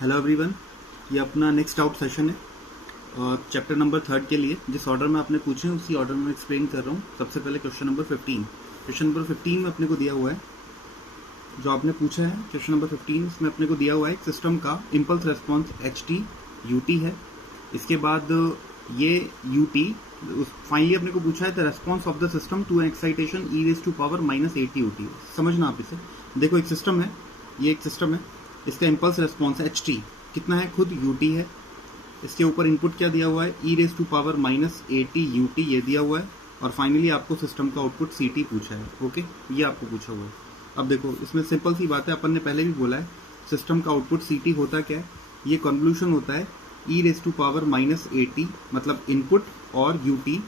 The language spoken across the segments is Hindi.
हेलो एवरीवन, ये अपना नेक्स्ट आउट सेशन है चैप्टर नंबर 3 के लिए। जिस ऑर्डर में आपने पूछे उसी ऑर्डर में एक्सप्लेन कर रहा हूँ। सबसे पहले क्वेश्चन नंबर 15 में अपने को दिया हुआ है, जो आपने पूछा है क्वेश्चन नंबर 15, इसमें अपने को दिया हुआ है एक सिस्टम का इम्पल्स रेस्पॉन्स ht ut है। इसके बाद ये ut फाइनली अपने को पूछा है the response of the system to an excitation e⁻⁻⁻⁸ ut। समझना आप इसे, देखो एक सिस्टम है, ये एक सिस्टम है, इसका इम्पल्स रेस्पॉन्स है ht, कितना है खुद ut है। इसके ऊपर इनपुट क्या दिया हुआ है e⁻⁻⁸ ut ये दिया हुआ है, और फाइनली आपको सिस्टम का आउटपुट ct पूछा है। ओके, ये आपको पूछा हुआ है। अब देखो इसमें सिंपल सी बात है, अपन ने पहले भी बोला है सिस्टम का आउटपुट ct होता क्या है, ये कन्वोल्यूशन होता है e⁻⁻⁸ मतलब इनपुट और ut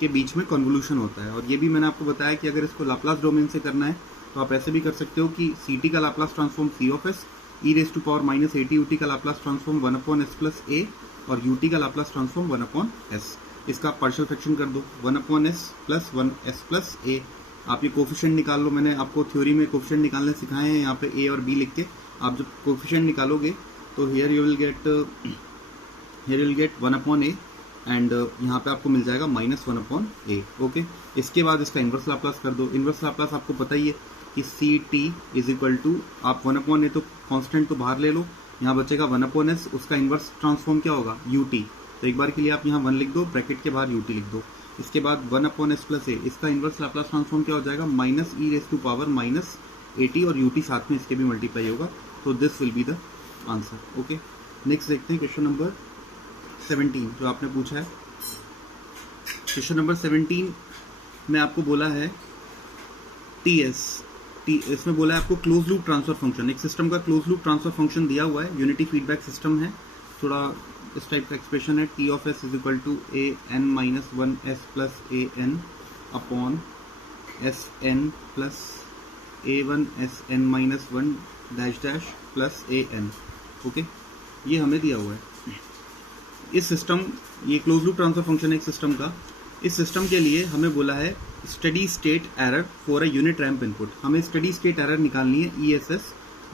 के बीच में कन्वोल्यूशन होता है। और ये भी मैंने आपको बताया कि अगर इसको लाप्लास डोमेन से करना है तो आप ऐसे भी कर सकते हो कि ct का Laplace transform c of s, e⁻⁻⁸ ut का लाप्लास ट्रांसफॉर्म 1/s+a और ut का लाप्लास ट्रांसफॉर्म 1/s। इसका पार्शियल फ्रैक्शन कर दो 1/s + 1s+a। आप ये कोफिशिएंट निकाल लो, मैंने आपको थ्योरी में कोफिशिएंट निकालने सिखाए हैं, यहाँ पे a और b लिख के आप जब कोफिशिएंट निकालोगे तो here you will get 1/a and यहाँ पे आपको मिल जाएगा -1/a। ओके, इसके बाद इसका इन्वर्स लाप्लास कर दो। इन्वर्स लाप्लास आपको पता ही है कि ct = आप 1/a तो कांस्टेंट तो बाहर ले लो, यहाँ बचेगा 1/s, उसका इन्वर्स ट्रांसफॉर्म क्या होगा ut। तो एक बार के लिए आप यहाँ 1 लिख दो, ब्रैकेट के बाहर ut लिख दो। इसके बाद 1/s+a, इसका इन्वर्स लाप्लास ट्रांसफॉर्म क्या हो जाएगा -e⁻⁻⁸ और ut साथ में इसके भी मल्टीप्लाई होगा, तो this will be the answer. Okay, next देखते हैं क्वेश्चन नंबर 17 जो आपने पूछा है। क्वेश्चन नंबर 17 में आपको बोला है इसमें बोला है आपको क्लोज लूप ट्रांसफर फंक्शन, एक सिस्टम का क्लोज लूप ट्रांसफर फंक्शन दिया हुआ है, यूनिटी फीडबैक सिस्टम है, थोड़ा इस टाइप का एक्सप्रेशन है T of s = an-1s+an upon sn plus a1sn-1 dash plus an। Okay, ये हमें दिया हुआ है। इस सिस्टम, ये क्लोज लूप ट्रांसफर फंक्शन है एक सिस्टम का। इस सिस्टम के लिए हमें बोला है steady state error for a unit ramp input. हमें स्टडी स्टेट एरर निकालनी है ESS,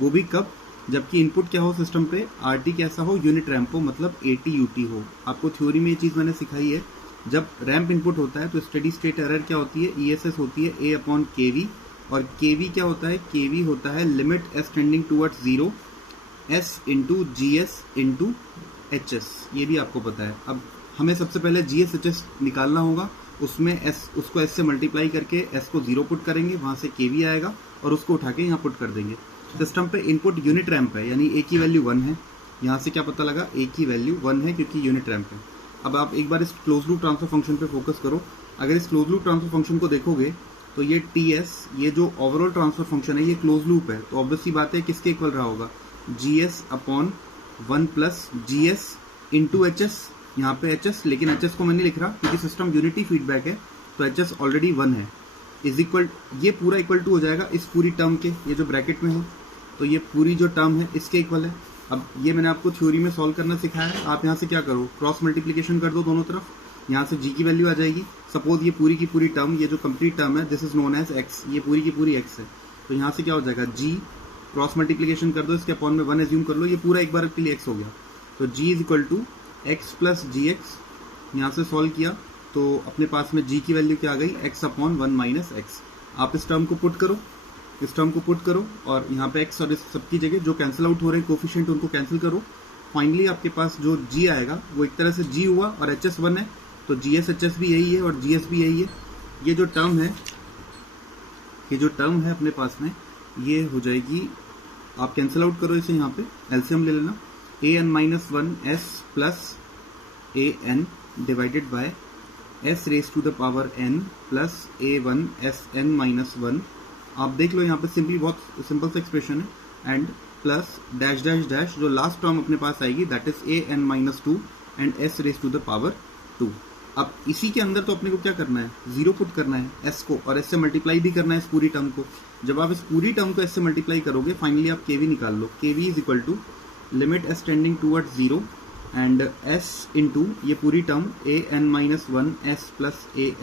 वो भी कब, जबकि इनपुट क्या हो सिस्टम पे, RT कैसा हो, यूनिट रैंप हो, मतलब AT UT हो। आपको थ्योरी में ये चीज़ मैंने सिखाई है, जब रैंप इनपुट होता है तो स्टडी स्टेट एरर क्या होती है, ESS होती है A/kV, और kV क्या होता है, kV होता है limit s tending towards 0 s × GS × HS, ये भी आपको पता है। अब हमें सबसे पहले GS HS निकालना होगा, उसमें उसको s से मल्टीप्लाई करके s को 0 पुट करेंगे, वहाँ से kV आएगा और उसको उठा के यहाँ पुट कर देंगे। सिस्टम पे इनपुट यूनिट रैंप है, यानी a की वैल्यू 1 है। यहाँ से क्या पता लगा, a की वैल्यू 1 है क्योंकि यूनिट रैंप है। अब आप एक बार इस क्लोज लूप ट्रांसफर फंक्शन पे फोकस करो। अगर इस क्लोज लूप ट्रांसफर फंक्शन को देखोगे तो ये TS, ये जो ओवरऑल ट्रांसफर फंक्शन है, ये क्लोज लूप है, तो ऑब्वियसली बात है किसके इक्वल रहा होगा, GS/1 + GS × HS। यहाँ पे HS, लेकिन HS को मैं नहीं लिख रहा क्योंकि सिस्टम यूनिटी फीडबैक है, तो HS ऑलरेडी 1 है, इज इक्वल, ये पूरा इक्वल टू हो जाएगा इस पूरी टर्म के, ये जो ब्रैकेट में है, तो ये पूरी जो टर्म है इसके इक्वल है। अब ये मैंने आपको थ्योरी में सॉल्व करना सिखाया है। आप यहाँ से क्या करो, क्रॉस मल्टीप्लिकेशन कर दो दोनों तरफ, यहाँ से g की वैल्यू आ जाएगी। सपोज ये पूरी की पूरी टर्म, ये जो कंप्लीट टर्म है, this is known as x, ये पूरी की पूरी x है, तो यहाँ से क्या हो जाएगा, g क्रॉस मल्टीप्लिकेशन कर दो, इसके अपॉन में 1 एज्यूम कर लो, ये पूरा एक बार के लिए x हो गया, तो g = x + gx। यहाँ से सॉल्व किया तो अपने पास में g की वैल्यू क्या आ गई, x/1 - x। आप इस टर्म को पुट करो, इस टर्म को पुट करो, और यहाँ पे x और इस सबकी जगह जो कैंसिल आउट हो रहे हैं कोफिशिएंट उनको कैंसिल करो। फाइनली आपके पास जो g आएगा वो एक तरह से g हुआ, और HS 1 है, तो GS HS भी यही है और GS भी यही है। ये जो टर्म है, ये जो टर्म है अपने पास में, ये हो जाएगी, आप कैंसिल आउट करो इसे, यहाँ पे एलसीएम ले लेना, an-1s + an divided by s⁻n + a1sn-1। आप देख लो यहाँ पे सिंपली, बहुत सिंपल सा एक्सप्रेशन है, and plus dash dash dash, जो लास्ट टर्म अपने पास आएगी that is an-2 and s⁻²। अब इसी के अंदर तो अपने को क्या करना है, 0 पुट करना है s को, और s से मल्टीप्लाई भी करना है इस पूरी टर्म को। जब आप इस पूरी टर्म को s से मल्टीप्लाई करोगे, फाइनली आप kv निकाल लो, kv = limit s tending towards 0 and s × ये पूरी term an-1s +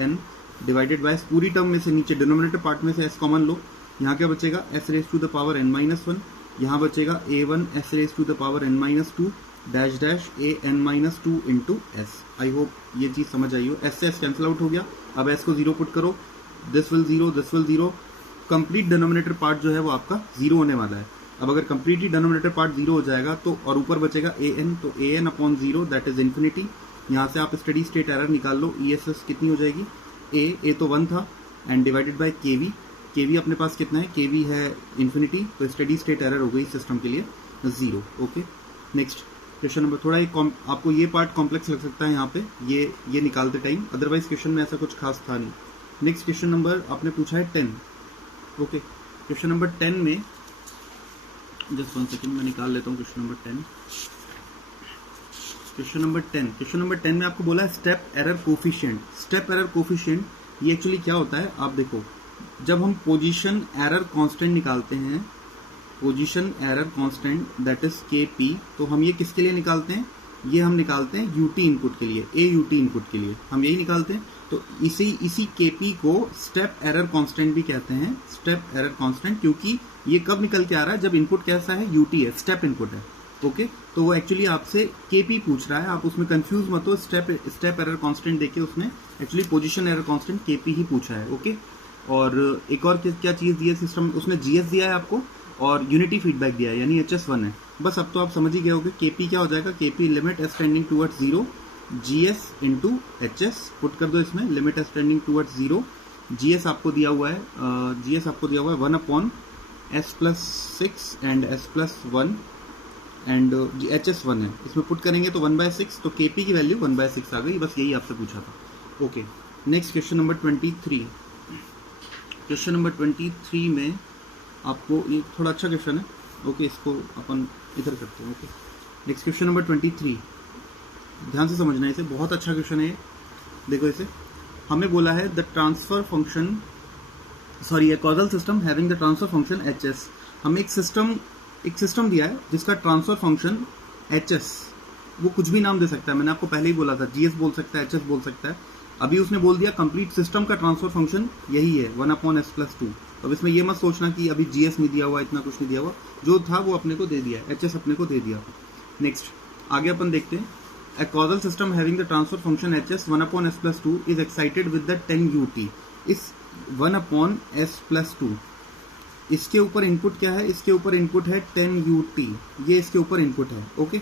an divided by, इस पूरी टर्म में से नीचे डिनोमिनेटर पार्ट में से s कॉमन लो, यहाँ क्या बचेगा, s⁻n-1 यहाँ बचेगा a1 s raise to the power n-2 dash dash a n-2 into S. I hope ये चीज़ समझ आई हो। एस से एस कैंसिल आउट हो गया, अब एस को जीरो पुट करो, this will zero, complete denominator part जो है वो आपका जीरो होने वाला है। अब अगर कंप्लीटली डिनोमिनेटर पार्ट जीरो हो जाएगा तो और ऊपर बचेगा ए एन, तो a n upon zero that is infinity. यहाँ से आप स्टडी स्टेट एरर निकाल लो, ई एस एस कितनी हो जाएगी, ए तो 1 था एंड डिवाइडेड बाय के वी अपने पास कितना है, के वी है इन्फिनिटी, तो स्टडी स्टेट एरर हो गई सिस्टम के लिए zero. Okay, next question number, थोड़ा आपको ये पार्ट कॉम्प्लेक्स लग सकता है यहाँ पे, ये निकालते टाइम, अदरवाइज क्वेश्चन में ऐसा कुछ खास था नहीं। नेक्स्ट क्वेश्चन नंबर आपने पूछा है 10। ओके, क्वेश्चन नंबर 10 में जस्ट 1 सेकेंड मैं निकाल लेता हूँ क्वेश्चन नंबर 10। क्वेश्चन नंबर 10 में आपको बोला है स्टेप एरर कोफिशिएंट। ये एक्चुअली क्या होता है, आप देखो, जब हम पोजीशन एरर कांस्टेंट निकालते हैं, position error constant that is KP, तो हम ये किसके लिए निकालते हैं, ये हम निकालते हैं UT इनपुट के लिए, AUT इनपुट के लिए हम यही निकालते हैं। तो इसी KP को स्टेप एरर कांस्टेंट भी कहते हैं, स्टेप एरर कांस्टेंट, क्योंकि ये कब निकल के आ रहा है, जब इनपुट कैसा है, UT है, स्टेप इनपुट है। ओके, तो वो एक्चुअली आपसे KP पूछ रहा है, आप उसमें कंफ्यूज मत हो, स्टेप एरर कांस्टेंट देके उसने actually position error constant KP ही पूछा है। ओके, और एक और क्या चीज़ दी है सिस्टम, उसने GS दिया है आपको और यूनिटी फीडबैक दिया है, यानी HS1 है। बस अब तो आप समझ ही गए होगे, KP क्या हो जाएगा, KP limit S tending towards 0 GS into HS, put कर दो इसमें, limit S tending towards 0, GS आपको दिया हुआ है 1 upon s+6 and s+1 and HS1 है, इसमें पुट करेंगे तो 1/6, तो KP की वैल्यू 1/6 आ गई। बस यही आपसे पूछा था। Okay, next question number 23। Question number 23 में आपको, ये थोड़ा अच्छा क्वेश्चन है। ओके, इसको अपन इधर करते हैं। ओके, नेक्स्ट क्वेश्चन नंबर 23, ध्यान से समझना है इसे, बहुत अच्छा क्वेश्चन है ये। देखो इसे, हमें बोला है the transfer function, sorry, A causal system having the transfer function HS। हमें एक सिस्टम दिया है जिसका ट्रांसफर फंक्शन HS, वो कुछ भी नाम दे सकता है, मैंने आपको पहले ही बोला था, GS बोल सकता है, HS बोल सकता है। अभी उसने बोल दिया कंप्लीट सिस्टम का ट्रांसफर फंक्शन यही है 1/s+2। अब इसमें ये मत सोचना कि अभी GS नहीं दिया हुआ, इतना कुछ नहीं दिया हुआ, जो था वो अपने को दे दिया, HS अपने को दे दिया। नेक्स्ट आगे अपन देखते हैं, a causal system having the transfer function HS 1/s+2 is excited with the 10 UT। इस 1/s+2 इसके ऊपर इनपुट क्या है, इसके ऊपर इनपुट है 10 UT, ये इसके ऊपर इनपुट है। ओके,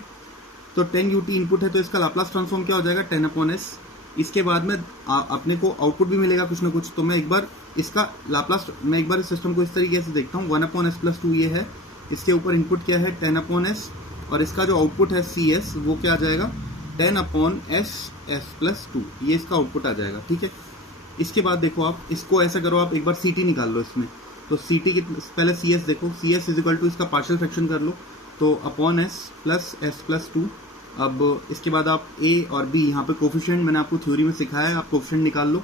तो 10 UT इनपुट है, तो इसका लाप्लास ट्रांसफॉर्म क्या हो जाएगा, 10/s। इसके बाद में अपने को आउटपुट भी मिलेगा कुछ ना कुछ, तो मैं एक बार इसका लाप्लास, मैं एक बार इस सिस्टम को इस तरीके से देखता हूँ, 1/s+2 ये है, इसके ऊपर इनपुट क्या है 10/s, और इसका जो आउटपुट है CS वो क्या आ जाएगा 10/s+2, ये इसका आउटपुट आ जाएगा। ठीक है, इसके बाद देखो आप इसको ऐसा करो, आप एक बार CT निकाल लो इसमें, तो CT की पहले CS देखो, CS इज इक्वल टू इसका पार्शियल फ्रैक्शन कर लो, तो अपॉन S प्लस S+2। अब इसके बाद आप A और B, यहाँ पे कोफिशिएंट मैंने आपको थ्योरी में सिखाया है, आप कोफिशिएंट निकाल लो,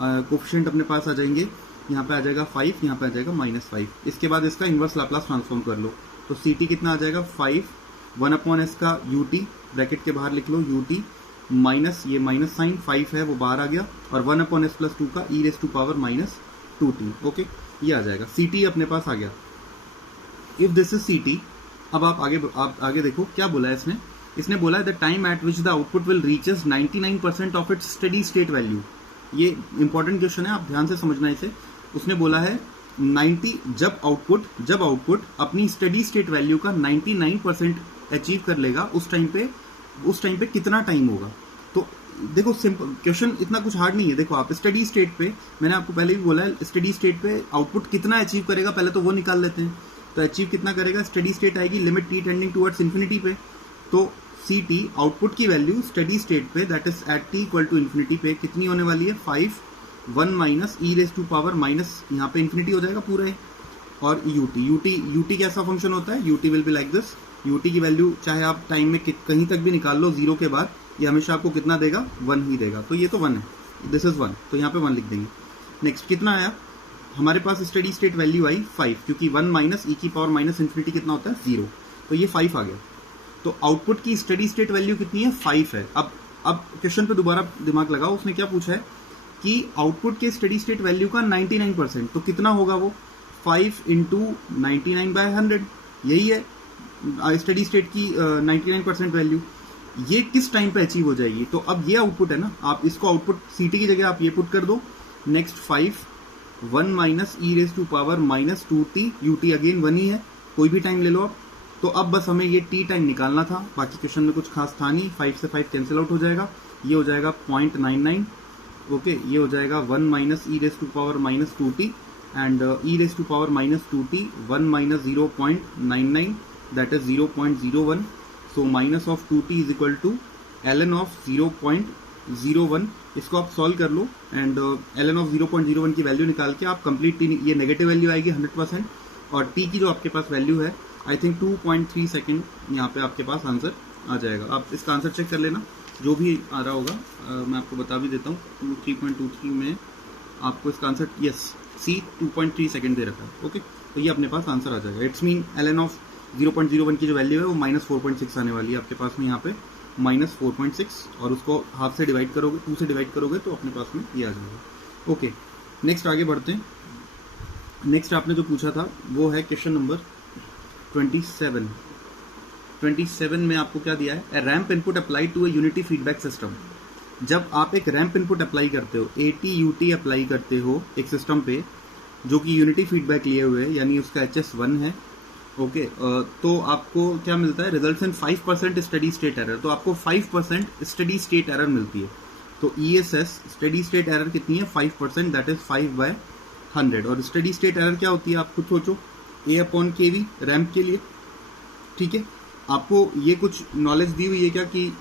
कोफिशिएंट अपने पास आ जाएंगे, यहाँ पे आ जाएगा 5, यहाँ पे आ जाएगा -5। इसके बाद इसका इन्वर्स लाप्लास ट्रांसफॉर्म कर लो, तो CT कितना आ जाएगा 5, 1/s का UT ब्रैकेट के बाहर लिख लो UT माइनस, ये माइनस साइन 5 है वो बाहर आ गया, और 1/s+2 का e⁻²-2t। ओके, ये आ जाएगा, CT अपने पास आ गया। इफ दिस इज CT, अब आप आगे देखो क्या बोला है इसने बोला है the time eight which the output will reaches 99% of its steady state value. ये इंपॉर्टेंट क्वेश्चन है, आप ध्यान से समझना इसे। उसने बोला है 90, जब आउटपुट अपनी स्टेडी स्टेट वैल्यू का 99% अचीव कर लेगा, उस टाइम पे कितना टाइम होगा। तो देखो सिंपल क्वेश्चन, इतना कुछ हार्ड नहीं है। देखो आप स्टेडी स्टेट पे, मैंने आपको पहले भी बोला है, स्टेडी स्टेट पे आउटपुट कितना अचीव करेगा, पहले तो वो निकाल लेते हैं। तो अचीव कितना करेगा, स्टेडी स्टेट आएगी limit t tending towards infinity पे, तो CT आउटपुट की वैल्यू स्टेडी स्टेट पे that is at t equal to infinity पे कितनी होने वाली है 5, 1 माइनस e⁻⁻, यहाँ पे इन्फिनिटी हो जाएगा पूरा है, और UT कैसा फंक्शन होता है, UT will be like this. UT की वैल्यू चाहे आप टाइम में कहीं तक भी निकाल लो 0 के बाद, ये हमेशा आपको कितना देगा, 1 ही देगा। तो ये तो 1 है, दिस इज 1, तो यहाँ पे 1 लिख देंगे। नेक्स्ट कितना आया, हमारे पास स्टेडी स्टेट वैल्यू आई 5, क्योंकि 1 माइनस e⁻∞ कितना होता है 0, तो ये 5 आ गया। तो आउटपुट की स्टेडी स्टेट वैल्यू कितनी है 5 है। अब क्वेश्चन पे दोबारा दिमाग लगाओ, उसने क्या पूछा है कि आउटपुट के स्टेडी स्टेट वैल्यू का 99%, तो कितना होगा वो 5 × 99/100, यही है स्टेडी स्टेट की 99% वैल्यू। ये किस टाइम पे अचीव हो जाएगी? तो अब ये आउटपुट है ना, आप इसको आउटपुट ct की जगह आप ये पुट कर दो, next 5 1 minus E raise to power minus 2t ut, again 1 ही है, कोई भी टाइम ले लो आप। तो अब बस हमें ये t टाइम निकालना था, बाकी क्वेश्चन में कुछ खास था नहीं। 5 से 5 कैंसिल आउट हो जाएगा, ये हो जाएगा 0.99। ओके, ये हो जाएगा 1 minus E raise to power minus 2t and E raise to power minus 2t 1 minus 0.99 that is 0.01। So minus of 2t is equal to ln of 0.01। इसको आप सॉल्व कर लो एंड ln ऑफ 0.01 की वैल्यू निकाल के आप कंप्लीट ये नेगेटिव वैल्यू आएगी 100%, और t की जो आपके पास वैल्यू है आई थिंक 2.3 सेकेंड, यहाँ पे आपके पास आंसर आ जाएगा। आप इसका आंसर चेक कर लेना, जो भी आ रहा होगा मैं आपको बता भी देता हूँ। 3.23 में आपको इसका आंसर यस सी 2.3 सेकेंड दे रखा है। ओके, तो ये अपने पास आंसर आ जाएगा। इट्स मीन ln ऑफ 0.01 की जो वैल्यू है वो माइनस 4.6 आने वाली है आपके पास में, यहाँ पे माइनस 4.6, और उसको हाफ से डिवाइड करोगे, 2 से डिवाइड करोगे तो अपने पास में ये आ जाएगा। ओके, नेक्स्ट आगे बढ़ते हैं। नेक्स्ट आपने जो पूछा था वो है क्वेश्चन नंबर 27 में आपको क्या दिया है? A ramp input apply to a unity feedback system. जब आप एक रैंप इनपुट अप्लाई करते हो, ATUT अप्लाई करते हो एक सिस्टम पे जो कि यूनिटी फीडबैक लिए हुए है, यानी उसका HS1 है। ओके, तो आपको क्या मिलता है? Results in 5% steady state error. तो आपको 5% स्टडी स्टेट एरर मिलती है। तो ESS स्टडी स्टेट एरर कितनी है? 5%, दैट इज 5/100। और स्टडी स्टेट एरर क्या होती है आप खुद सोचो, A/kV रैंप के लिए। ठीक है, आपको ये कुछ नॉलेज दी हुई है क्या कि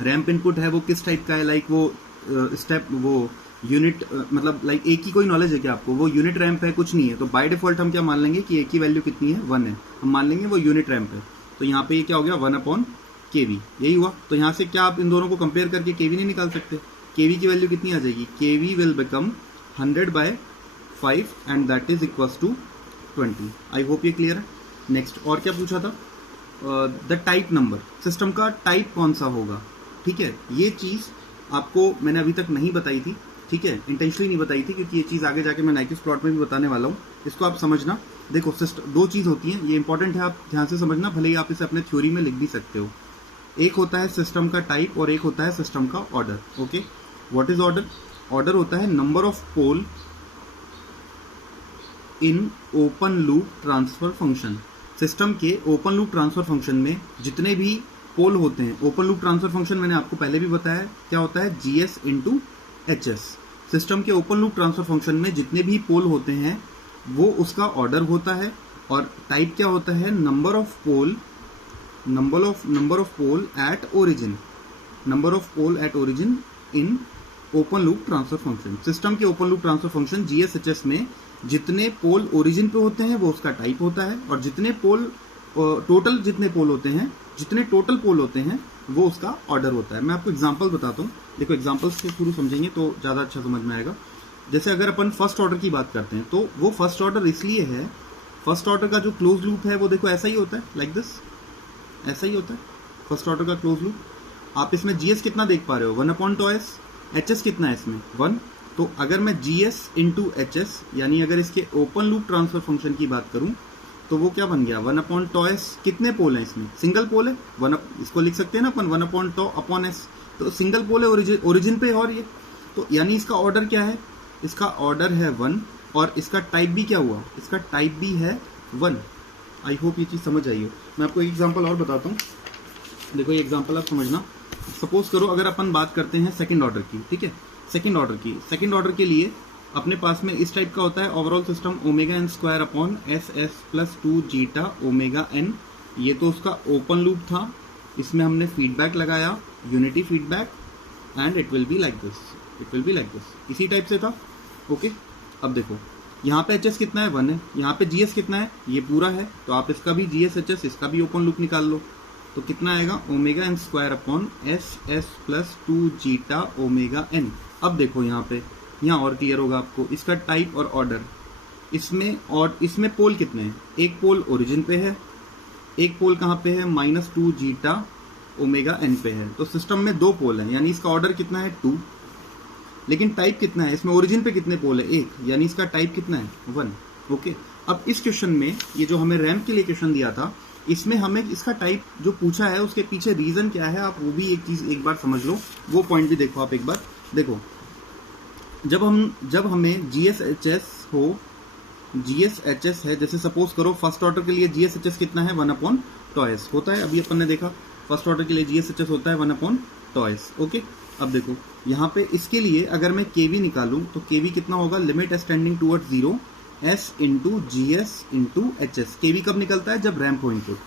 रैंप इनपुट है वो किस टाइप का है? लाइक वो स्टेप, वो यूनिट, मतलब लाइक एक ही कोई नॉलेज है क्या आपको? वो यूनिट रैंप है, कुछ नहीं है। तो बाय डिफॉल्ट हम क्या मान लेंगे कि एक की वैल्यू कितनी है? 1 है। हम मान लेंगे वो यूनिट रैंप है। तो यहाँ पे ये क्या हो गया? 1/kV, यही हुआ। तो यहाँ से क्या आप इन दोनों को कंपेयर करके kV नहीं निकाल सकते? kV की वैल्यू कितनी आ जाएगी? kV will become 100/5 and that is equals to 20। I hope ये क्लियर है। नेक्स्ट और क्या पूछा था? द टाइप नंबर, सिस्टम का टाइप कौन सा होगा। ठीक है, ये चीज़ आपको मैंने अभी तक नहीं बताई थी। ठीक है, इंटेंशनली नहीं बताई थी, क्योंकि ये चीज़ आगे जाके मैं नाइकिस प्लॉट में भी बताने वाला हूँ। इसको आप समझना। देखो सिस्टम, दो चीज़ होती हैं, ये इंपॉर्टेंट है, आप ध्यान से समझना, भले ही आप इसे अपने थ्योरी में लिख भी सकते हो। एक होता है सिस्टम का टाइप और एक होता है सिस्टम का order. Okay, what is order? Order होता है number of pole in open loop transfer function. System के ओपन लूप ट्रांसफर फंक्शन में जितने भी पोल होते हैं, ओपन लूप ट्रांसफर फंक्शन मैंने आपको पहले भी बताया क्या होता है? GS into HS। सिस्टम के ओपन लूप ट्रांसफर फंक्शन में जितने भी पोल होते हैं वो उसका ऑर्डर होता है, और टाइप क्या होता है? Number of pole at origin, number of pole at origin in open loop transfer function. System के open loop transfer function GS HS में जितने पोल ओरिजिन पे होते हैं वो उसका टाइप होता है, और जितने पोल टोटल जितने पोल होते हैं, जितने टोटल पोल होते हैं वो उसका ऑर्डर होता है। मैं आपको एग्जांपल बताता हूँ। देखो एग्जांपल्स के थ्रू समझेंगे तो ज़्यादा अच्छा समझ में आएगा। जैसे अगर अपन फर्स्ट ऑर्डर की बात करते हैं तो वो फर्स्ट ऑर्डर इसलिए है, फर्स्ट ऑर्डर का जो क्लोज लूप है वो देखो ऐसा ही होता है, लाइक दिस, ऐसा ही होता है फर्स्ट ऑर्डर का क्लोज लूप। आप इसमें GS कितना देख पा रहे हो? 1/s। HS कितना है इसमें? 1। तो अगर मैं GS इंटू HS, यानी अगर इसके ओपन लूप ट्रांसफर फंक्शन की बात करूं तो वो क्या बन गया? 1/s। कितने पोल हैं इसमें? सिंगल पोल है, इसको लिख सकते हैं ना अपन 1/s। तो सिंगल पोल है ओरिजिन पे, और ये तो यानी इसका ऑर्डर क्या है? इसका ऑर्डर है 1, और इसका टाइप भी क्या हुआ? इसका टाइप भी है 1। आई होप ये चीज़ समझ आई हो। मैं आपको एक एग्जांपल और बताता हूँ। देखो ये एग्जांपल आप समझना। सपोज करो अगर अपन बात करते हैं सेकंड ऑर्डर की, ठीक है, सेकंड ऑर्डर के लिए अपने पास में इस टाइप का होता है ओवरऑल सिस्टम Ωn²/SS+2ζ Ωn। ये तो उसका ओपन लूप था, इसमें हमने फीडबैक लगाया, unity feedback, and it will be like this, इसी टाइप से था। ओके, अब देखो यहाँ पे HS कितना है? 1 है। यहाँ पे GS कितना है? ये पूरा है। तो आप इसका भी GS HS, इसका भी ओपन लूप निकाल लो, तो कितना आएगा? Ωn²/SS+2ζ Ωn। अब देखो यहाँ और क्लियर होगा आपको इसका टाइप और ऑर्डर। इसमें पोल कितने हैं? एक पोल ओरिजिन पे है, एक पोल कहाँ पे है? -2ζ Ωn पे है। तो सिस्टम में 2 पोल हैं, यानी इसका ऑर्डर कितना है? 2। लेकिन टाइप कितना है? इसमें ओरिजिन पे कितने पोल है? 1, यानी इसका टाइप कितना है? 1। ओके, अब इस क्वेश्चन में ये जो हमें रैंप के लिए क्वेश्चन दिया था, इसमें हमें इसका टाइप जो पूछा है उसके पीछे रीजन क्या है, आप वो भी एक चीज एक बार समझ लो, वो पॉइंट भी देखो। आप एक बार देखो, जब हमें GSHS है, जैसे सपोज करो फर्स्ट ऑर्डर के लिए GSHS कितना है 1/tau होता है। अभी अपन ने देखा फर्स्ट ऑर्डर के लिए GSHS होता है 1/tau। ओके, अब देखो यहाँ पे इसके लिए अगर मैं KV निकालूं तो KV कितना होगा, limit S tending towards 0 S into GS into HS। KV कब निकलता है, जब रैंप हो इनपुट।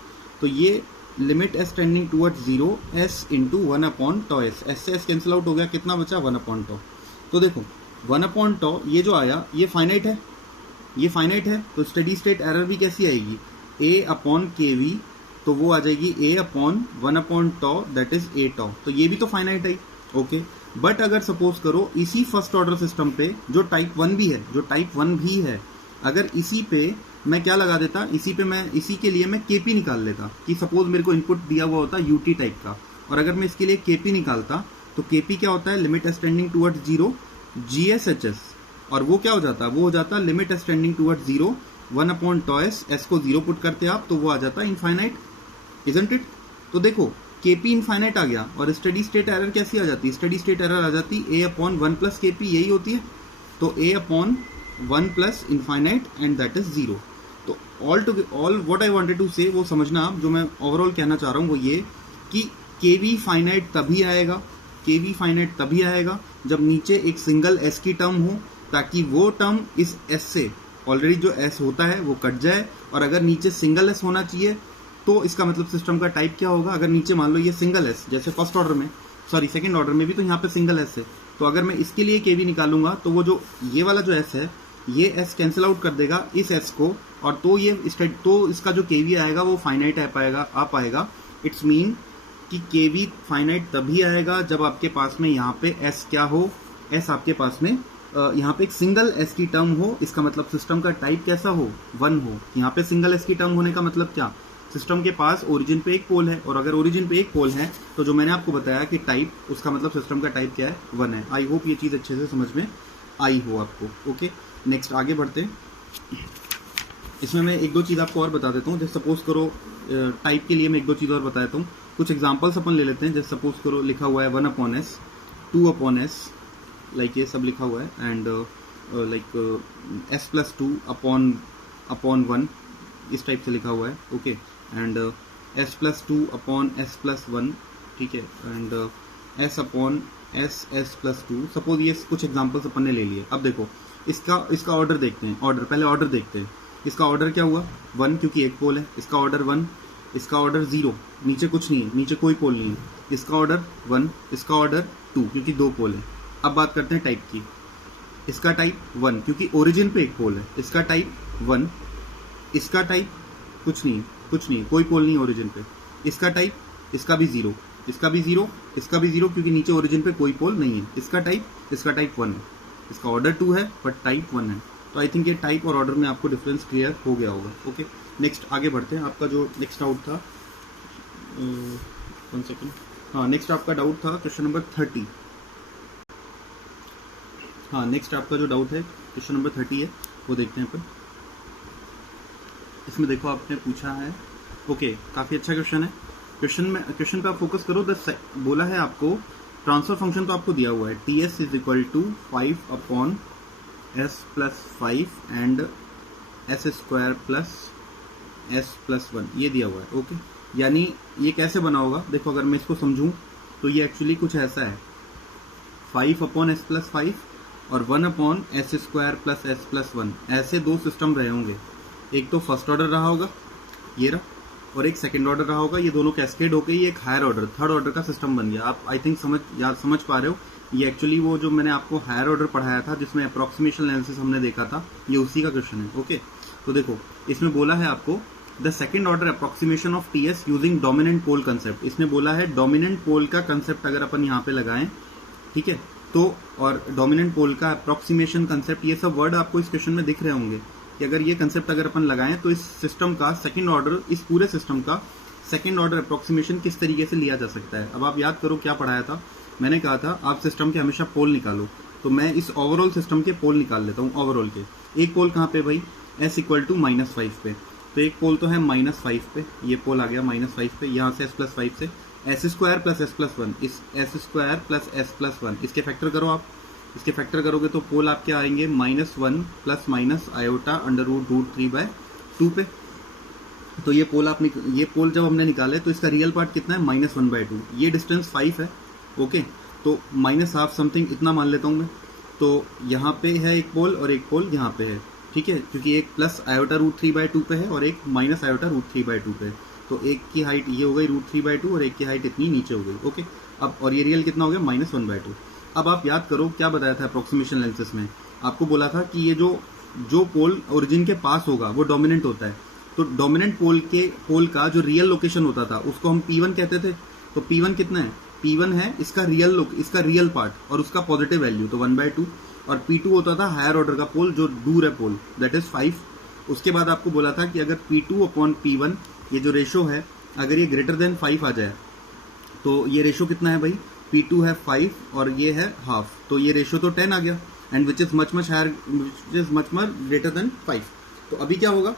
तो ये limit S tending towards 0 S into 1/tau। S से S कैंसिल आउट हो गया, कितना बचा 1/tau। तो देखो 1/tau ये जो आया ये फाइनाइट है, ये फाइनाइट है, तो स्टेडी स्टेट एरर भी कैसी आएगी, A/KV, तो वो आ जाएगी A/1/tau दैट इज A/tau। तो ये भी तो फाइनाइट है। ओके, बट अगर सपोज करो इसी फर्स्ट ऑर्डर सिस्टम पे जो टाइप 1 भी है, जो टाइप 1 भी है, अगर इसी पे मैं क्या लगा देता, इसी के लिए मैं KP निकाल लेता, कि सपोज मेरे को इनपुट दिया हुआ होता UT टाइप का, और अगर मैं इसके लिए KP निकालता तो KP क्या होता है, limit S tending towards 0 GSHS, और वो क्या हो जाता, वो हो जाता limit S tending towards 0 1/tau। S को 0 पुट करते आप तो वो आ जाता इनफाइनाइट, इजंट इट। तो देखो KP इनफाइनाइट आ गया, और स्टेडी स्टेट एरर कैसी आ जाती, स्टेडी स्टेट एरर आ जाती A/1 प्लस KP, यही होती है। तो A/1 plus infinite and that is 0। तो all what I wanted to say वो समझना आप, जो मैं ओवरऑल कहना चाह रहा हूँ वो ये कि KV फाइनाइट तभी आएगा, KV फाइनाइट तभी आएगा जब नीचे एक सिंगल S की टर्म हो, ताकि वो टर्म इस S से ऑलरेडी जो S होता है वो कट जाए, और अगर नीचे सिंगल S होना चाहिए तो इसका मतलब सिस्टम का टाइप क्या होगा, अगर नीचे मान लो ये सिंगल S, जैसे फर्स्ट ऑर्डर में, सॉरी सेकंड ऑर्डर में भी तो यहाँ पे सिंगल S है, तो अगर मैं इसके लिए KV निकालूंगा तो वो जो ये वाला जो S है, ये S कैंसिल आउट कर देगा इस S को, और तो इसका जो KV आएगा वो फाइनाइट आ पाएगा। इट्स मीन कि KV फाइनाइट तभी आएगा जब आपके पास में यहाँ पे S क्या हो, S आपके पास में यहाँ पे एक सिंगल S की टर्म हो, इसका मतलब सिस्टम का टाइप कैसा हो, 1 हो। यहाँ पे सिंगल S की टर्म होने का मतलब क्या, सिस्टम के पास ओरिजिन पे एक पोल है, और अगर ओरिजिन पे एक पोल है तो जो मैंने आपको बताया कि टाइप, उसका मतलब सिस्टम का टाइप क्या है, 1 है। आई होप ये चीज़ अच्छे से समझ में आई हो आपको। ओके, नेक्स्ट आगे बढ़ते हैं। इसमें मैं एक दो चीज़ आपको और बता देता हूँ। जैसे सपोज करो टाइप के लिए मैं एक दो चीज़ और बता देता हूँ, कुछ एग्जाम्पल्स अपन ले लेते हैं। जैसे सपोज करो लिखा हुआ है 1/s 2/s, लाइक ये सब लिखा हुआ है, एंड लाइक S+2 अपॉन 1, इस टाइप से लिखा हुआ है। Okay, and S+2 upon S+1, ठीक है, and S upon S+2। Suppose ये कुछ एग्जांपल्स अपन ने ले लिए। अब देखो इसका ऑर्डर देखते हैं, पहले ऑर्डर देखते हैं। इसका ऑर्डर क्या हुआ 1, क्योंकि एक पोल है। इसका ऑर्डर 1, इसका ऑर्डर 0, नीचे कुछ नहीं है, नीचे कोई पोल नहीं है। इसका ऑर्डर 1, इसका ऑर्डर 2, क्योंकि 2 पोल है। अब बात करते हैं टाइप की। इसका टाइप 1, क्योंकि ओरिजिन पे एक पोल है। इसका टाइप 1, इसका टाइप कुछ नहीं, कोई पोल नहीं ओरिजिन पे। इसका टाइप, इसका भी 0, इसका भी 0, इसका भी 0, क्योंकि नीचे ओरिजिन पे कोई पोल नहीं है। इसका टाइप 1 है। इसका ऑर्डर 2 है बट टाइप 1 है। तो आई थिंक ये टाइप और ऑर्डर में आपको डिफरेंस क्लियर हो गया होगा। ओके, नेक्स्ट आगे बढ़ते हैं। आपका जो नेक्स्ट डाउट था, 1 सेकेंड, हाँ, नेक्स्ट आपका डाउट था क्वेश्चन नंबर 30। हाँ, नेक्स्ट आपका जो डाउट है क्वेश्चन नंबर 30 है, वो देखते हैं अपन। इसमें देखो आपने पूछा है, ओके, काफ़ी अच्छा क्वेश्चन है। क्वेश्चन पे आप फोकस करो। बोला है आपको ट्रांसफर फंक्शन तो आपको दिया हुआ है, TS is equal to 5/s+5 and S² plus S+1, ये दिया हुआ है। ओके, यानी ये कैसे बना होगा, देखो अगर मैं इसको समझूं तो ये एक्चुअली कुछ ऐसा है, 5/s+5 और 1/s² प्लस S+1, ऐसे दो सिस्टम रहे होंगे। एक तो फर्स्ट ऑर्डर रहा होगा, ये रहा, और एक सेकंड ऑर्डर रहा होगा। ये दोनों कैस्केड होकर ये एक हायर ऑर्डर, थर्ड ऑर्डर का सिस्टम बन गया। आप आई थिंक समझ पा रहे हो। ये एक्चुअली वो जो मैंने आपको हायर ऑर्डर पढ़ाया था, जिसमें अप्रॉक्सीमेशन एनालिसिस हमने देखा था, ये उसी का क्वेश्चन है। ओके, तो देखो इसमें बोला है आपको the second order approximation of TS using dominant pole concept. इसने बोला है डोमिनेंट पोल का कंसेप्ट अगर अपन यहाँ पे लगाएं, ठीक है, तो और डोमिनेंट पोल का अप्रॉक्सीमेशन कंसेप्ट, ये सब वर्ड आपको इस क्वेश्चन में दिख रहे होंगे कि अगर ये कंसेप्ट अगर अपन लगाएं तो इस सिस्टम का सेकंड ऑर्डर, इस पूरे सिस्टम का सेकंड ऑर्डर अप्रॉक्सीमेशन किस तरीके से लिया जा सकता है। अब आप याद करो क्या पढ़ाया था, मैंने कहा था आप सिस्टम के हमेशा पोल निकालो। तो मैं इस ओवरऑल सिस्टम के पोल निकाल लेता हूँ। ओवरऑल के एक पोल कहाँ पे भाई, एस इक्वल टू -5 पे, तो एक पोल तो है -5 पे, ये पोल आ गया -5 पे, यहाँ से s+5 से एस स्क्वायर प्लस s+1, इस एस स्क्वायर प्लस s+1 इसके फैक्टर करो आप, इसके फैक्टर करोगे तो पोल आपके आएंगे -1 plus minus iota under root 3/2 पे। तो ये पोल जब हमने निकाले तो इसका रियल पार्ट कितना है -1/2, ये डिस्टेंस 5 है। ओके, तो -हाफ समथिंग इतना मान लेता हूँ मैं। तो यहाँ पे है एक पोल और एक पोल यहाँ पे है, ठीक है, क्योंकि एक प्लस आयोटा रूट 3/2 पे है और एक माइनस आयोटा रूट 3/2 पे है। तो एक की हाइट ये हो गई रूट 3/2 और एक की हाइट इतनी नीचे हो गई। ओके, अब और ये रियल कितना हो गया -1/2। अब आप याद करो क्या बताया था अप्रोक्सीमेशन लेंसेज में, आपको बोला था कि ये जो पोल ओरिजिन के पास होगा वो डोमिनेंट होता है। तो डोमिनेंट पोल का जो रियल लोकेशन होता था उसको हम P1 कहते थे। तो P1 कितना है, P1 है इसका रियल पार्ट और उसका पॉजिटिव वैल्यू तो 1/2, और P2 होता था हायर ऑर्डर का पोल जो दूर है पोल, दैट इज 5। उसके बाद आपको बोला था कि अगर P2/P1 ये जो रेशो है अगर ये ग्रेटर देन 5 आ जाए तो ये रेशो कितना है भाई, P2 है 5 और ये है हाफ, तो ये रेशो तो 10 आ गया, and which is much greater than 5। तो अभी क्या होगा,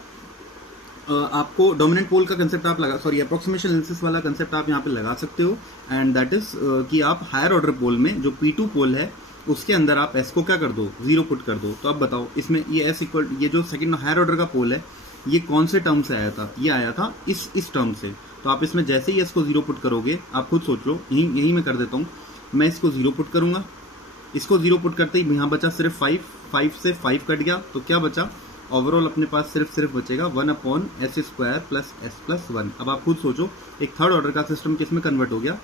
आपको डोमिनेंट पोल का कंसेप्ट आप अप्रोक्सीमेशन लेंसेज वाला कंसेप्ट आप यहाँ पे लगा सकते हो, एंड दैट इज कि आप हायर ऑर्डर पोल में जो P2 पोल है उसके अंदर आप S को क्या कर दो, 0 पुट कर दो। तो अब बताओ इसमें ये S इक्वल, ये जो सेकंड हायर ऑर्डर का पोल है ये कौन से टर्म से आया था, ये आया था इस टर्म से। तो आप इसमें जैसे ही S को 0 पुट करोगे, आप खुद सोच लो, यही मैं कर देता हूँ, मैं इसको 0 पुट करूंगा, इसको 0 पुट करते ही यहाँ बचा सिर्फ 5 से 5 कट गया, तो क्या बचा ओवरऑल अपने पास सिर्फ बचेगा 1/s² प्लस s+1। अब आप खुद सोचो एक थर्ड ऑर्डर का सिस्टम किस में कन्वर्ट हो गया,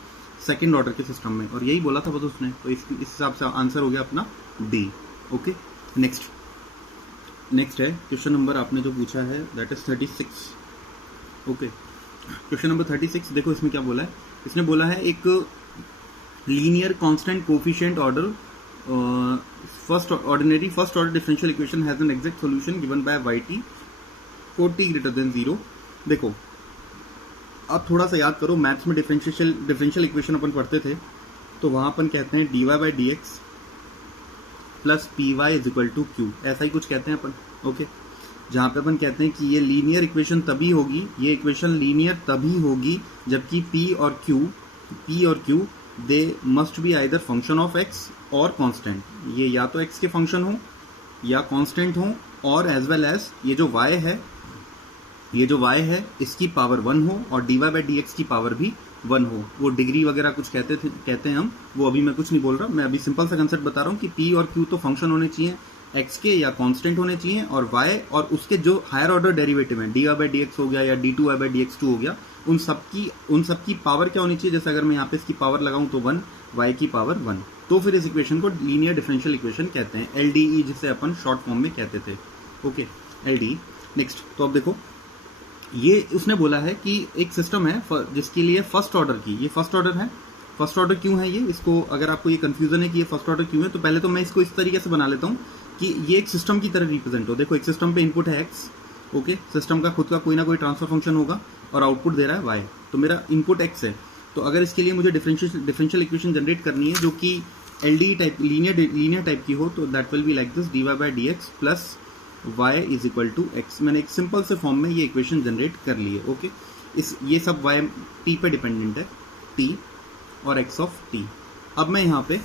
सेकंड ऑर्डर के सिस्टम में, और यही बोला था बस उसने। तो इस हिसाब से आंसर हो गया अपना डी। ओके, नेक्स्ट है क्वेश्चन नंबर आपने जो पूछा है that is 36। Okay, question number 36 देखो इसमें क्या बोला है, इसने बोला है एक linear constant coefficient order first order differential equation has an exact solution given by yt for t greater than 0। देखो अब थोड़ा सा याद करो, मैथ्स में डिफरेंशियल इक्वेशन अपन पढ़ते थे तो वहां अपन कहते हैं dy/dx plus py is equal to q, ऐसा ही कुछ कहते हैं अपन। ओके, जहां पे अपन कहते हैं कि ये लीनियर इक्वेशन तभी होगी, ये इक्वेशन लीनियर तभी होगी जबकि p और q they must be either function of x और कांस्टेंट, ये या तो x के फंक्शन हो या कांस्टेंट हो, और एज वेल एज ये जो y है इसकी पावर 1 हो और dy/dx की पावर भी 1 हो। वो डिग्री वगैरह कुछ कहते हैं हम, वो अभी मैं कुछ नहीं बोल रहा, मैं अभी सिंपल सा कंसेप्ट बता रहा हूँ कि p और q तो फंक्शन होने चाहिए x के या कांस्टेंट होने चाहिए, और y और उसके जो हायर ऑर्डर डेरिवेटिव है dy/dx हो गया या d2y/dx2 हो गया, उन सब की पावर क्या होनी चाहिए, जैसे अगर मैं यहाँ पे इसकी पावर लगाऊं तो 1, y की पावर 1, तो फिर इस इक्वेशन को लीनियर डिफरेंशियल इक्वेशन कहते हैं, LDE जिसे अपन शॉर्ट फॉर्म में कहते थे। Okay, LDE। नेक्स्ट, तो अब देखो ये उसने बोला है कि एक सिस्टम है जिसके लिए फर्स्ट ऑर्डर की, ये फर्स्ट ऑर्डर है, फर्स्ट ऑर्डर क्यों है ये, इसको अगर आपको ये कंफ्यूजन है कि ये फर्स्ट ऑर्डर क्यों है, तो पहले तो मैं इसको इस तरीके से बना लेता हूँ कि ये एक सिस्टम की तरह रिप्रेजेंट हो। देखो एक सिस्टम पे इनपुट है x, ओके, सिस्टम का खुद का कोई ना कोई ट्रांसफर फंक्शन होगा और आउटपुट दे रहा है y, तो मेरा इनपुट x है। तो अगर इसके लिए मुझे डिफरेंशियल इक्वेशन जनरेट करनी है जो कि LDE टाइप लीनियर टाइप की हो, तो that will be like this, dy/dx plus y is equal to x। मैंने एक सिंपल से फॉर्म में ये इक्वेशन जनरेट कर ली है। ओके, ये सब y t पे डिपेंडेंट है, t और x ऑफ t। अब मैं यहाँ पे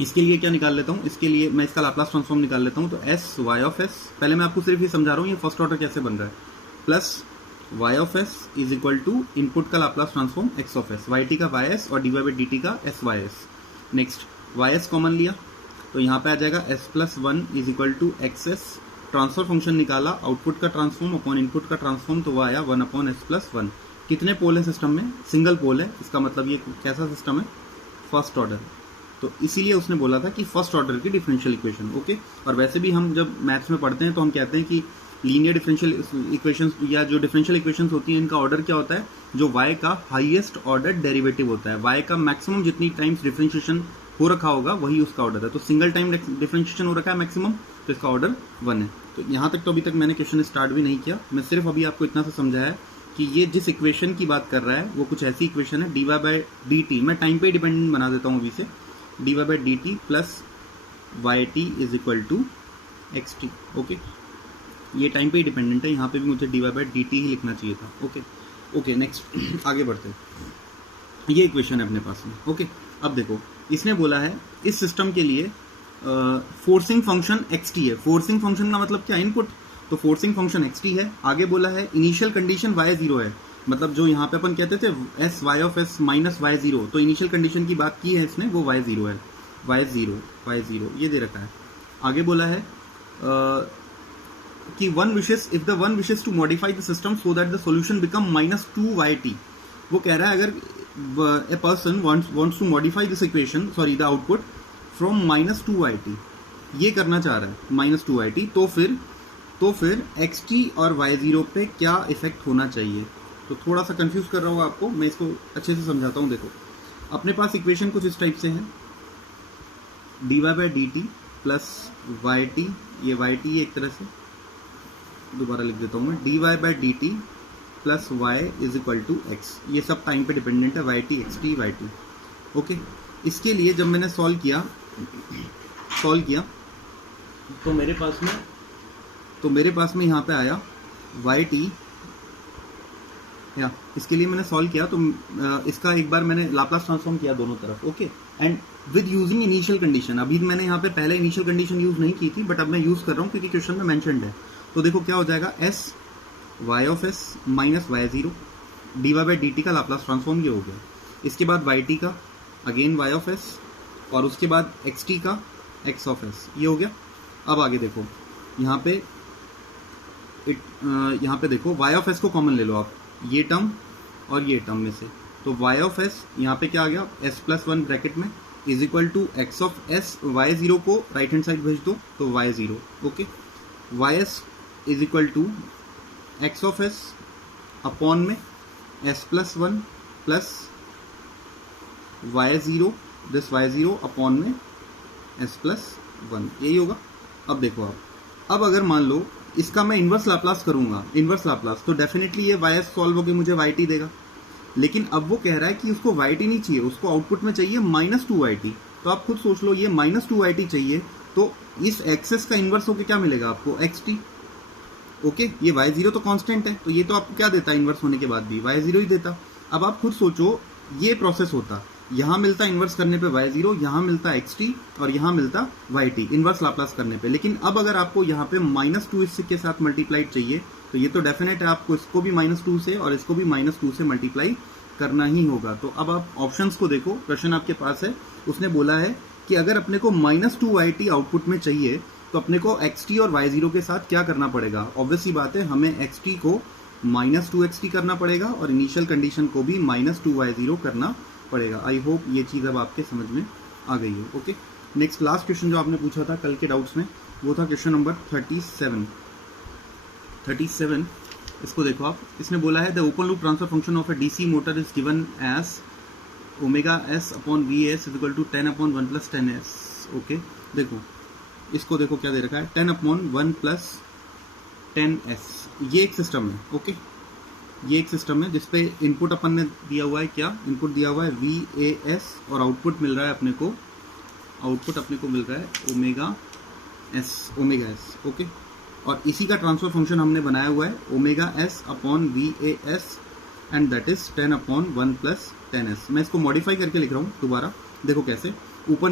इसके लिए क्या निकाल लेता हूँ, इसके लिए मैं इसका लाप्लास ट्रांसफॉर्म निकाल लेता हूँ। तो s y ऑफ s, पहले मैं आपको सिर्फ ये समझा रहा हूँ ये फर्स्ट ऑर्डर कैसे बन रहा है, plus y of s is equal to input का Laplace transform x of s, yt का ys और dy/dt का sys। नेक्स्ट ys कॉमन लिया तो यहाँ पे आ जाएगा s+1 is equal to xs, transfer function निकाला, आउटपुट का ट्रांसफॉर्म अपॉन इनपुट का ट्रांसफॉर्म, तो वो आया 1/s+1। कितने पोल है सिस्टम में, सिंगल पोल है, इसका मतलब ये कैसा सिस्टम है, फर्स्ट ऑर्डर। तो इसीलिए उसने बोला था कि फर्स्ट ऑर्डर की डिफरेंशियल इक्वेशन। ओके, और वैसे भी हम जब मैथ्स में पढ़ते हैं तो हम कहते हैं कि लीनियर डिफरेंशियल इक्वेशंस या जो डिफरेंशियल इक्वेशंस होती हैं इनका ऑर्डर क्या होता है, जो y का हाईएस्ट ऑर्डर डेरिवेटिव होता है, y का मैक्सिमम जितनी टाइम्स डिफरेंशिएशन हो रखा होगा वही उसका ऑर्डर है। तो सिंगल टाइम डिफरेंशिएशन हो रखा है मैक्सिमम, तो इसका ऑर्डर 1 है। तो यहाँ तक तो अभी तक मैंने क्वेश्चन स्टार्ट भी नहीं किया, मैं सिर्फ अभी आपको इतना सा समझाया कि ये जिस इक्वेशन की बात कर रहा है वो कुछ ऐसी इक्वेशन है dy/dt, मैं टाइम पे डिपेंडेंट बना देता हूँ अभी से, dy/dt plus yt is equal to xt। Okay, ये टाइम पे ही डिपेंडेंट है, यहाँ पे भी मुझे dy/dt ही लिखना चाहिए था। ओके नेक्स्ट आगे बढ़ते हैं। ये इक्वेशन है अपने पास में। ओके, अब देखो इसने बोला है इस सिस्टम के लिए फोर्सिंग फंक्शन xt है। फोर्सिंग फंक्शन का मतलब क्या, इनपुट, तो फोर्सिंग फंक्शन xt है। आगे बोला है इनिशियल कंडीशन y0 है, मतलब जो यहाँ पे अपन कहते थे s y of s minus y0, तो इनिशियल कंडीशन की बात की है इसने, वो y0 है। y0 ये दे रखा है। आगे बोला है कि if the one wishes to modify the system so that the solution become -2yt। वो कह रहा है अगर a person wants to modify this equation, sorry the output from -2yt, ये करना चाह रहा है -2yt, तो फिर xt और y0 पे क्या इफेक्ट होना चाहिए। तो थोड़ा सा कंफ्यूज कर रहा हूँ आपको, मैं इसको अच्छे से समझाता हूँ। देखो अपने पास इक्वेशन कुछ इस टाइप से है, dy/dt प्लस yt, ये yt एक तरह से दोबारा लिख देता हूँ मैं, dy/dt plus y is equal to x, ये सब टाइम पे डिपेंडेंट है, yt xt yt। ओके, इसके लिए जब मैंने सॉल्व किया तो मेरे पास में यहाँ पे आया yt, या इसके लिए मैंने सॉल्व किया तो इसका एक बार मैंने लाप्लास ट्रांसफॉर्म किया दोनों तरफ। Okay, and with using initial condition. अभी मैंने यहाँ पे पहले इनिशियल कंडीशन यूज नहीं की थी, बट अब मैं यूज कर रहा हूँ क्योंकि क्वेश्चन में मेंशन्ड है। तो देखो क्या हो जाएगा, s y of s minus y0 dy/dt का लाप्लास ट्रांसफॉर्म ये हो गया। इसके बाद yt का अगेन y ऑफ s, और उसके बाद xt का x ऑफ s, ये हो गया। अब आगे देखो यहाँ पे देखो y ऑफ s को कॉमन ले लो आप, ये टर्म और ये टर्म में से, तो y ऑफ s यहाँ पे क्या आ गया, s+1 ब्रैकेट में is equal to x of s, y0 को राइट हैंड साइड भेज दो तो y0। Okay, ys is equal to x of s upon में s+1 plus y0, this y0 upon में s+1, यही होगा। अब देखो अब अगर मान लो इसका मैं इन्वर्स लाप्लास करूंगा, तो डेफिनेटली ये ys सॉल्व होकर मुझे yt देगा। लेकिन अब वो कह रहा है कि उसको yt नहीं चाहिए, उसको आउटपुट में चाहिए -2yt। तो आप खुद सोच लो, ये -2yt चाहिए, तो इस एक्सेस का इन्वर्स होकर क्या मिलेगा आपको, xt। ओके, ये y0 तो कांस्टेंट है, तो ये तो आपको क्या देता है इन्वर्स होने के बाद भी, y0 ही देता। अब आप खुद सोचो ये प्रोसेस होता, यहाँ मिलता इन्वर्स करने पे y0, यहाँ मिलता xt और यहाँ मिलता yt इन्वर्स लाप्लास करने पे। लेकिन अब अगर आपको यहाँ पे -2 इसके साथ मल्टीप्लाइड चाहिए, तो ये तो डेफिनेट है आपको इसको भी -2 से और इसको भी -2 से मल्टीप्लाई करना ही होगा। तो अब आप ऑप्शंस को देखो, क्वेश्चन आपके पास है, उसने बोला है कि अगर अपने को -2yt आउटपुट में चाहिए तो अपने को xt और y0 के साथ क्या करना पड़ेगा। ऑब्वियसली बात है, हमें xt को -2xt करना पड़ेगा और इनिशियल कंडीशन को भी -2y0 करना पड़ेगा। आई होप ये चीज़ अब आपके समझ में आ गई है। ओके, नेक्स्ट लास्ट क्वेश्चन जो आपने पूछा था कल के डाउट्स में, वो था क्वेश्चन नंबर 37। इसको देखो आप, इसने बोला है the open loop transfer function of a DC motor is given as ω/s upon vs is equal to 10/1 + 10s। Okay, देखो इसको देखो क्या दे रखा है, 10/1 + 10s। ये एक सिस्टम है। ओके, ये एक सिस्टम है जिसपे इनपुट अपन ने दिया हुआ है, क्या इनपुट दिया हुआ है, VAS, और आउटपुट मिल रहा है अपने को, मिल रहा है ω/s। ओके, और इसी का ट्रांसफर फंक्शन हमने बनाया हुआ है ω/s upon VAS and that is 10/1 + 10s। मैं इसको मॉडिफाई करके लिख रहा हूँ दोबारा, देखो कैसे, ऊपर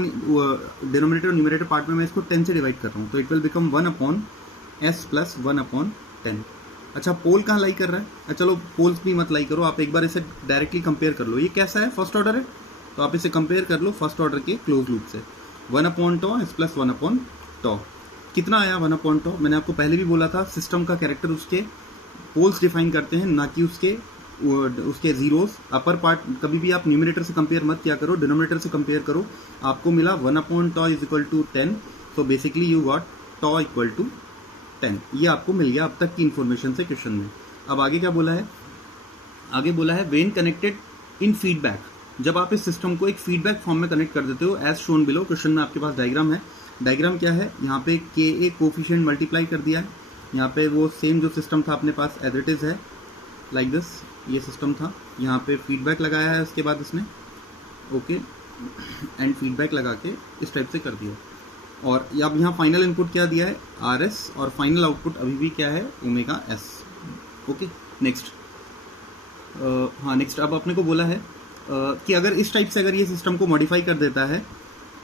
डिनोमिनेटर और न्यूमरेटर पार्ट में मैं इसको 10 से डिवाइड कर रहा हूँ, तो इट विल बिकम 1/s + 1/10। अच्छा, पोल कहाँ लाई कर रहा है, चलो पोल्स भी मत लाई करो, आप एक बार इसे डायरेक्टली कंपेयर कर लो। ये कैसा है, फर्स्ट ऑर्डर है, तो आप इसे कंपेयर कर लो फर्स्ट ऑर्डर के क्लोज लूप से। 1/τ s + 1/τ कितना आया, 1/τ। मैंने आपको पहले भी बोला था, सिस्टम का कैरेक्टर उसके पोल्स डिफाइन करते हैं, ना कि उसके जीरोस। अपर पार्ट कभी भी आप न्यूमरेटर से कंपेयर मत किया करो, डिनोमिनेटर से कंपेयर करो। आपको मिला 1/τ इज इक्वल टू 10, तो basically you got τ equal to 10। ये आपको मिल गया अब तक की इन्फॉर्मेशन से क्वेश्चन में। अब आगे क्या बोला है, आगे बोला है व्हेन कनेक्टेड इन फीडबैक, जब आप इस सिस्टम को एक फीडबैक फॉर्म में कनेक्ट कर देते हो एज शोन बिलो। क्वेश्चन में आपके पास डायग्राम है, डायग्राम क्या है, यहाँ पे Ka कोफिशिएंट मल्टीप्लाई कर दिया है, यहाँ पे वो सेम जो सिस्टम था अपने पास एज इट इज है, लाइक दिस, ये सिस्टम था, यहाँ पे फीडबैक लगाया है उसके बाद इसने, ओके, एंड फीडबैक लगा के इस टाइप से कर दिया। और अब यहाँ फाइनल इनपुट क्या दिया है RS और फाइनल आउटपुट अभी भी क्या है ओमेगा S। ओके नेक्स्ट, हाँ नेक्स्ट अब अपने को बोला है कि अगर इस टाइप से अगर ये सिस्टम को मॉडिफाई कर देता है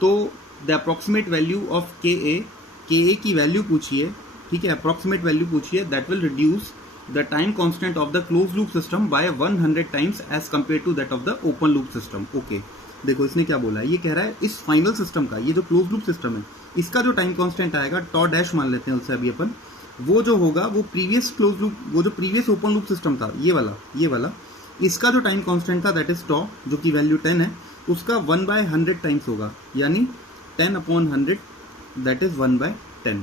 तो द अप्रॉक्सीमेट वैल्यू ऑफ के ए की वैल्यू पूछिए, ठीक है, अप्रॉक्सीमेट वैल्यू पूछिए that will reduce the time constant of the close loop system by 100 times as compare to that of the open loop system. Okay देखो इसने क्या बोला है, ये कह रहा है इस फाइनल सिस्टम का, ये जो क्लोज लूप सिस्टम है इसका जो टाइम कांस्टेंट आएगा टॉ डैश मान लेते हैं उससे अभी अपन, वो जो होगा वो प्रीवियस क्लोज लूप, वो जो प्रीवियस ओपन लूप सिस्टम था ये वाला इसका जो टाइम कांस्टेंट था दैट इज टॉ, जो कि वैल्यू 10 है, उसका 1/100 टाइम्स होगा, यानी 10/100 दैट इज 1/10।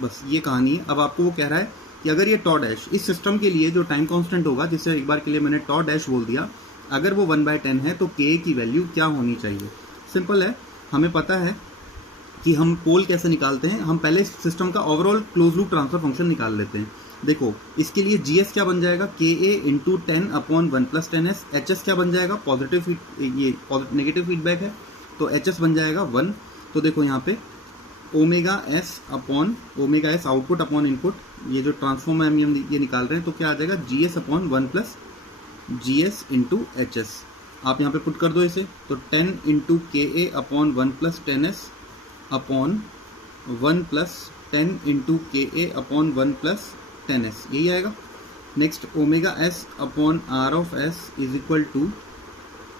बस ये कहानी है। अब आपको वो कह रहा है कि अगर ये टॉ डैश इस सिस्टम के लिए जो टाइम कांस्टेंट होगा, जिससे एक बार के लिए मैंने टॉ डैश बोल दिया, अगर वो 1/10 है तो के की वैल्यू क्या होनी चाहिए। सिंपल है, हमें पता है कि हम पोल कैसे निकालते हैं। हम पहले सिस्टम का overall close loop transfer function निकाल लेते हैं। देखो इसके लिए GS क्या बन जाएगा, KA इंटू 10/1 + 10s। HS क्या बन जाएगा, पॉजिटिव, ये नेगेटिव फीडबैक है तो HS बन जाएगा 1। तो देखो यहाँ पे omega S output upon input, ये जो ट्रांसफॉर्म हम ये निकाल रहे हैं तो क्या आ जाएगा GS/1 + GS इंटू HS। आप यहाँ पे पुट कर दो इसे, तो 10 into KA/1 + 10s upon 1 + 10 into KA/1 + 10s, यही आएगा। Next omega S/R(S) is equal to,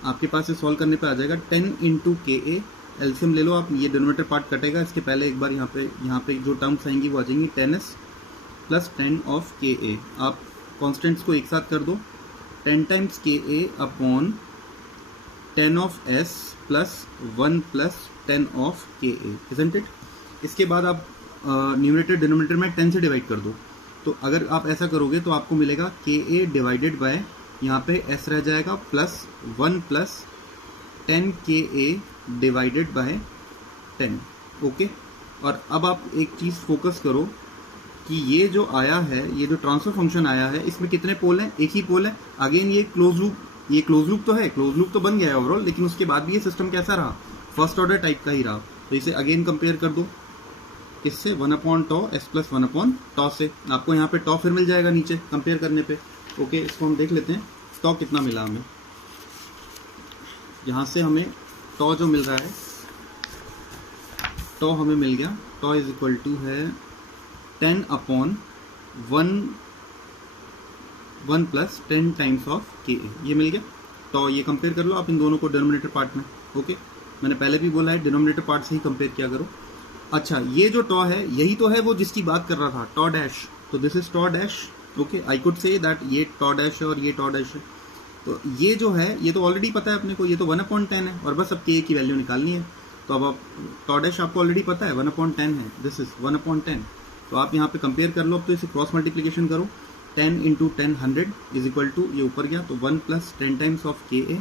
आपके पास से सॉल्व करने पे आ जाएगा 10 इंटू KA, एलसीएम ले लो आप, ये डिनोमिनेटर पार्ट कटेगा, इसके पहले एक बार यहाँ पे जो टर्म्स आएंगी वो आ जाएंगी 10s + 10 ऑफ KA। आप कॉन्स्टेंट्स को एक साथ कर दो, 10 times KA upon 10 of S plus 1 + 10 of KA, isn't it. इसके बाद आप न्यूमरेटर डिनोमिनेटर में 10 से डिवाइड कर दो, तो अगर आप ऐसा करोगे तो आपको मिलेगा KA डिवाइडेड बाय, यहाँ पे S रह जाएगा, plus 1 + 10 KA divided by 10। Okay, और अब आप एक चीज़ फोकस करो कि ये जो आया है, ये जो ट्रांसफर फंक्शन आया है, इसमें कितने पोल हैं, एक ही पोल है। अगेन ये क्लोज लूप तो है, क्लोज लूप तो बन गया है ओवरऑल, लेकिन उसके बाद भी ये सिस्टम कैसा रहा, फर्स्ट ऑर्डर टाइप का ही रहा। तो इसे अगेन कंपेयर कर दो, किससे, 1/τ S + 1/τ से। आपको यहाँ पे टॉ फिर मिल जाएगा नीचे कंपेयर करने पे। ओके, इसको हम देख लेते हैं टॉ कितना मिला हमें। यहाँ से हमें टॉ जो मिल रहा है, टॉ हमें मिल गया, टॉ इज इक्वल टू है 10/1 + 10 टाइम्स ऑफ KA, ये मिल गया टॉ। ये कंपेयर कर लो आप इन दोनों को डिनोमिनेटर पार्ट में। ओके, मैंने पहले भी बोला है डिनोमिनेटर पार्ट से ही कंपेयर किया करो। अच्छा, ये जो टॉ है यही तो है वो जिसकी बात कर रहा था, टॉ डैश, तो this is tau dash. Okay, I could say that ये टॉ डैश है और ये टॉ डैश है। तो ये जो है ये तो ऑलरेडी पता है अपने को, ये तो 1/10 है, और बस अब KA की वैल्यू निकालनी है। तो अब आप टॉ डैश आपको ऑलरेडी पता है 1/10 है, दिस इज 1/10। तो आप यहाँ पे कंपेयर कर लो, अब तो इसे क्रॉस मल्टीप्लीकेशन करो, 10 इंटू 10 100 इज इक्वल टू, ये ऊपर गया तो 1 + 10 टाइम्स ऑफ KA।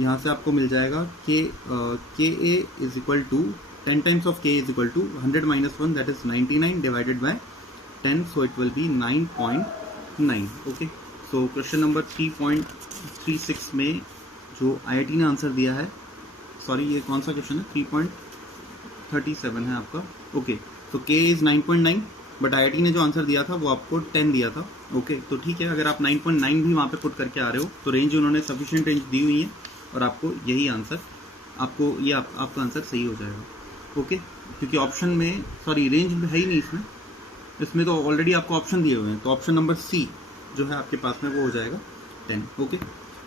यहाँ से आपको मिल जाएगा KA is equal to 10 times of KA is equal to 100 - 1 that is 99 divided by 10, so it will be 9.9। Okay, so question number 3.36 में जो IIT ने आंसर दिया है, सॉरी ये कौन सा क्वेश्चन है, 3.37 है आपका। ओके, तो K इज 9.9, बट IIT ने जो आंसर दिया था वो आपको 10 दिया था। ओके, तो ठीक है, अगर आप 9.9 भी वहाँ पे पुट करके आ रहे हो तो रेंज उन्होंने सफिशिएंट रेंज दी हुई है, और आपको यही आंसर, आपको ये आपका आंसर सही हो जाएगा। ओके, क्योंकि ऑप्शन में, सॉरी रेंज है ही नहीं इसमें तो ऑलरेडी आपको ऑप्शन दिए हुए हैं, तो ऑप्शन नंबर C जो है आपके पास में वो हो जाएगा 10। ओके,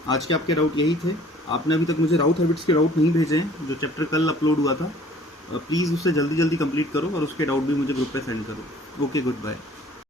आज के आपके डाउट यही थे। आपने अभी तक मुझे राउथ हैबिट्स के डाउट नहीं भेजे हैं, जो चैप्टर कल अपलोड हुआ था, प्लीज़ उससे जल्दी कंप्लीट करो और उसके डाउट भी मुझे ग्रुप पे सेंड करो। Okay, good bye.